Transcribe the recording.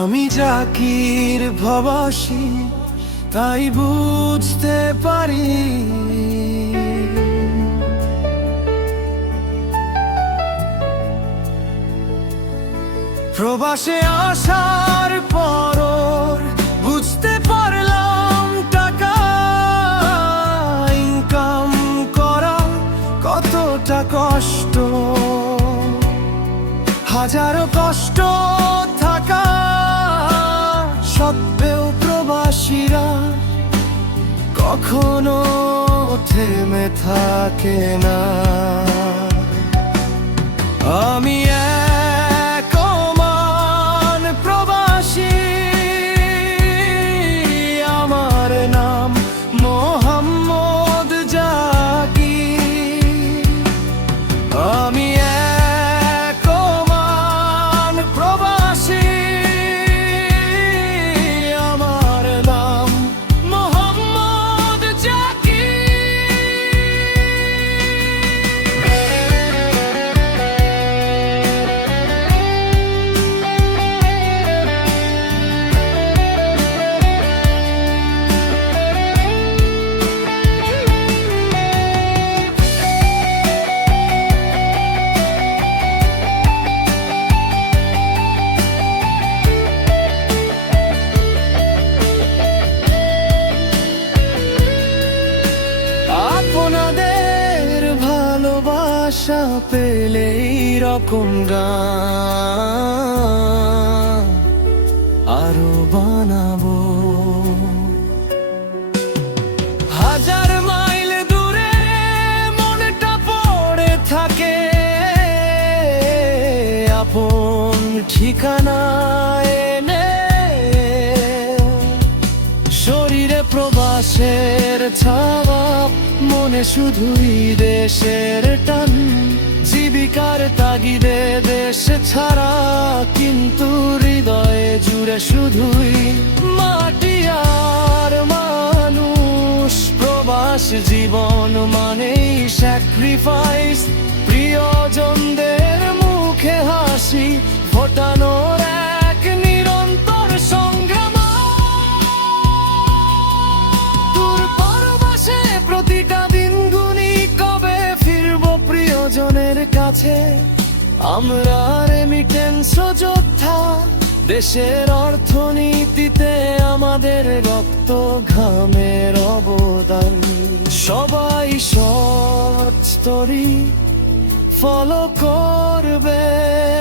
আমি জাকির ভবাসী, তাই বুঝতে পারি। প্রবাসে আসার পর বুঝতে পারলাম টাকা ইনকাম করা কতটা কষ্ট। হাজারো কষ্ট থাকা প্রবাসীরা কখনো থেমে থাকে না ভালোবাসা পেলে রকম গান আরও বানাবো। হাজার মাইল দূরে মনটা পড়ে থাকে। আপন ঠিকানা এনে শরীরে প্রবাসের ছাওয়া, মনে শুধুই দেশের দেশ ছাড়া কিন্তু হৃদয়ে জুড়ে শুধুই মাটি আর মানুষ। প্রবাস জীবন মানেই স্যাক্রিফাইস প্রিয়জনদের মুখে হাসি, ফোটানোর এক নিরন্তর সংগ্রাম। পরবাসে প্রতিটা কবে ফিরবো প্রিয়জনের কাছে? আমরা রেমিটেন্স যোদ্ধা। দেশের অর্থনীতিতে আমাদের রক্ত ঘামের অবদান। সবাই শর্ট ফলো করবে।